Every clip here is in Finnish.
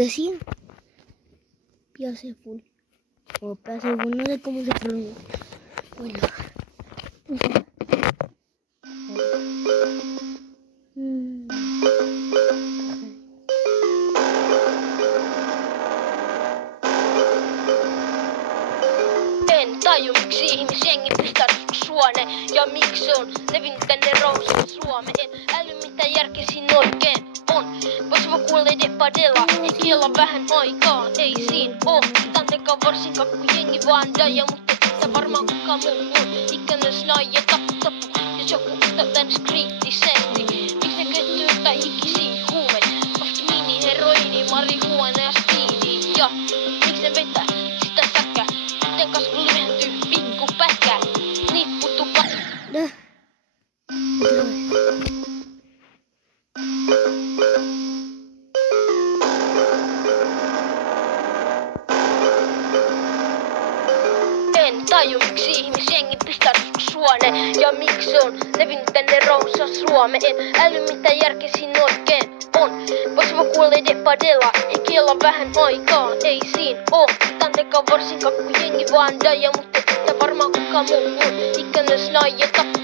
decía Piaceful o Piaceful, no sé cómo se pronuncia. Bueno. En taju miksi ihmisjengi pistää suone ja miksi on levinnyt tänne Rousas Suomeen. En äly mitä järki siinä oikein on. Vois vaan kuulla depadella, ei kiella vähän aikaa, ei siin oo. Tantekaan varsinkaan kun jengi vaan daja, mutta sitä varmaan kukaan muu on. Ikännös naija tappu. Jos joku ottaa tän kriittisesti, miksi ne kettyy tai hikisiin huumeet? Osta mini, heroini, marihuana ja speedi. Ja miksi ne vetää sitä säkkää? Miten kasvu lyhentyy pikku pätkää? Nipputupa. En taju miksi ihmisjengi pistää suone ja miksi on levinnyt tänne Rousas Suomeen. En äly mitä järki siinä oikein on. Vois vaan kuulla depadella, ei kiella vähän aikaa, ei siin oo. Tantekaan varsinkaan kun jengi vaan daja, mutta sitä varmaan kukaan muu on. Ikännös naija tappu.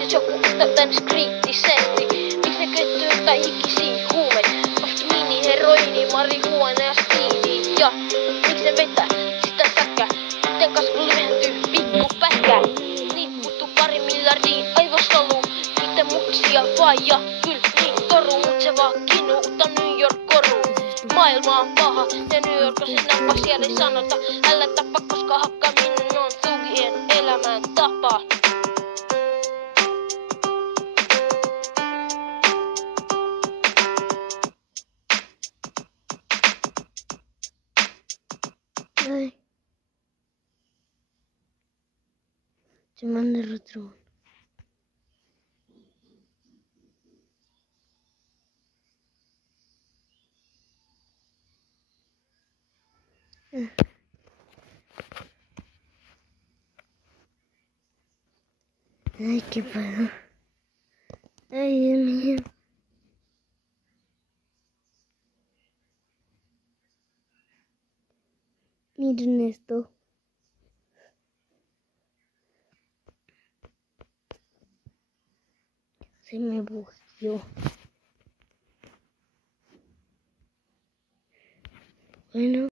Jos joku ottaa tän kriittisesti, miksi ne kettyy tai hikisiin huumeet? Osta mini, heroini, marihuana ja speedi. Ja miksi ne vetää sitä säkkää? Miten kasvu lyhentyy pikku pätkää? Nipputtu 2 miljardiin aivosoluu. Mitä muksia vai ja kyl niin toru, mut se vaan kinuutta New York koru. Maailma on paha ja New York on se nappa, siellä ei sanota älä tappa, koska hakkaminen on thugien elämän tapa. Ay. Se manda retro. Ay, qué pedo. Ay, Dios mío. Miren esto. Se me bugueó. Bueno.